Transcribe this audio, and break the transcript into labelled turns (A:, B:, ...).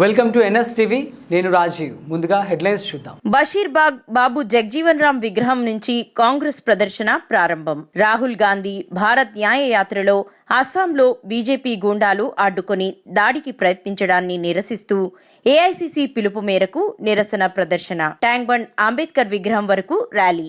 A: Welcome to NS TV. నేను రాజీవ్. ముందుగా headlines చూద్దాం.
B: బషీర్బాగ్ బాబు జగ్జీవన్ రామ్ విగ్రహం నుంచి కాంగ్రెస్ ప్రదర్శన ప్రారంభం. రాహుల్ గాంధీ భారత్ న్యాయ యాత్రలో అస్సాంలో బీజేపీ గూండాలు అడ్డుకొని దాడికి ప్రయత్నించడాన్ని నిరసిస్తూ ఏఐసిసి పిలుపు మేరకు నిరసన ప్రదర్శన. ట్యాంక్ బండ్ అంబేద్కర్ విగ్రహం వరకు ర్యాలీ.